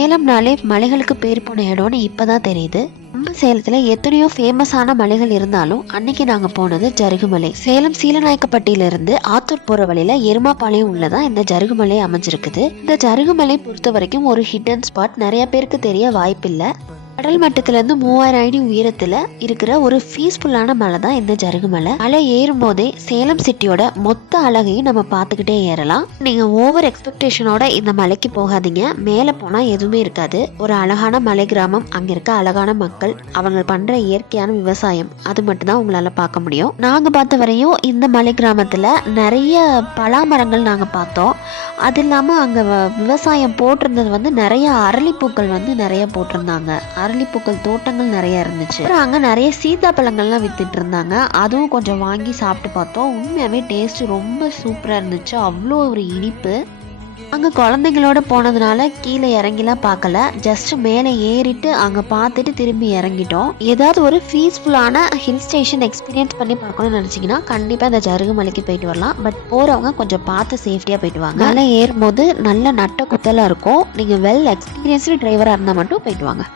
சேலம்னாலே மலைகளுக்கு பேர் போன இடம்னு இப்பதான் தெரியுது. நம்ம சேலத்துல எத்தனையோ ஃபேமஸான மலைகள் இருந்தாலும் அன்னைக்கு நாங்க போனது ஜருகுமலை. சேலம் சீலநாயக்கப்பட்டியில இருந்து ஆத்தூர் போற வழியில எருமாபாளையம் உள்ளதான் இந்த ஜருகுமலை அமைஞ்சிருக்குது. இந்த ஜருகுமலை பொறுத்த வரைக்கும் ஒரு ஹிடன் ஸ்பாட், நிறைய பேருக்கு தெரிய வாய்ப்பில்லை. கடல் மட்டத்துல இருந்து 3000 அடி உயரத்துல இருக்கிற ஒரு பீஸ்ஃபுல்லான மலை தான் இந்த ஜருகுமலை. மலை ஏறும் போதே சேலம் சிட்டியோட மொத்த அழகையும் நம்ம பார்த்துக்கிட்டே ஏறலாம். நீங்க ஓவர் எக்ஸ்பெக்டேஷனோட இந்த மலைக்கு போகாதீங்க. மேல போனா எதுவுமே இருக்காது. ஒரு அழகான மலை கிராமம், அங்க இருக்க அழகான மக்கள், அவங்க பண்ற இயற்கையான விவசாயம், அது மட்டும் தான் உங்களால பார்க்க முடியும். நாங்க பார்த்த வரையும் இந்த மலை கிராமத்துல நிறைய பலாமரங்கள் நாங்க பார்த்தோம். அது இல்லாம அங்க விவசாயம் போட்டிருந்தது நிறைய அரளிப்பூக்கள் நிறைய போட்டிருந்தாங்க. அரளிப்பூக்கள் தோட்டங்கள் நிறைய இருந்துச்சு. அப்புறம் அங்க நிறைய சீதாப்பழங்கள்லாம் வித்துட்டு இருந்தாங்க. அதுவும் கொஞ்சம் வாங்கி சாப்பிட்டு பார்த்தோம். உண்மையாவே டேஸ்ட் ரொம்ப சூப்பரா இருந்துச்சு. அவ்வளோ ஒரு இனிப்பு. அங்க குழந்தைங்களோட போனதுனால கீழே இறங்கிலாம் பார்க்கல. ஜஸ்ட் மேலே ஏறிட்டு அங்க பார்த்துட்டு திரும்பி இறங்கிட்டோம். ஏதாவது ஒரு பீஸ்ஃபுல்லான ஹில் ஸ்டேஷன் எக்ஸ்பீரியன்ஸ் பண்ணி பார்க்கணும்னு நினைச்சீங்கன்னா கண்டிப்பா இந்த ஜருகுமலைக்கு போயிட்டு வரலாம். பட் போறவங்க கொஞ்சம் பார்த்து சேஃப்டியா போயிட்டு வாங்க. மலை ஏறும்போது நல்ல நட்ட குத்தலா இருக்கும். நீங்க வெல் எக்ஸ்பீரியன்ஸ்டு டிரைவரா இருந்தா மட்டும் போயிட்டு வாங்க.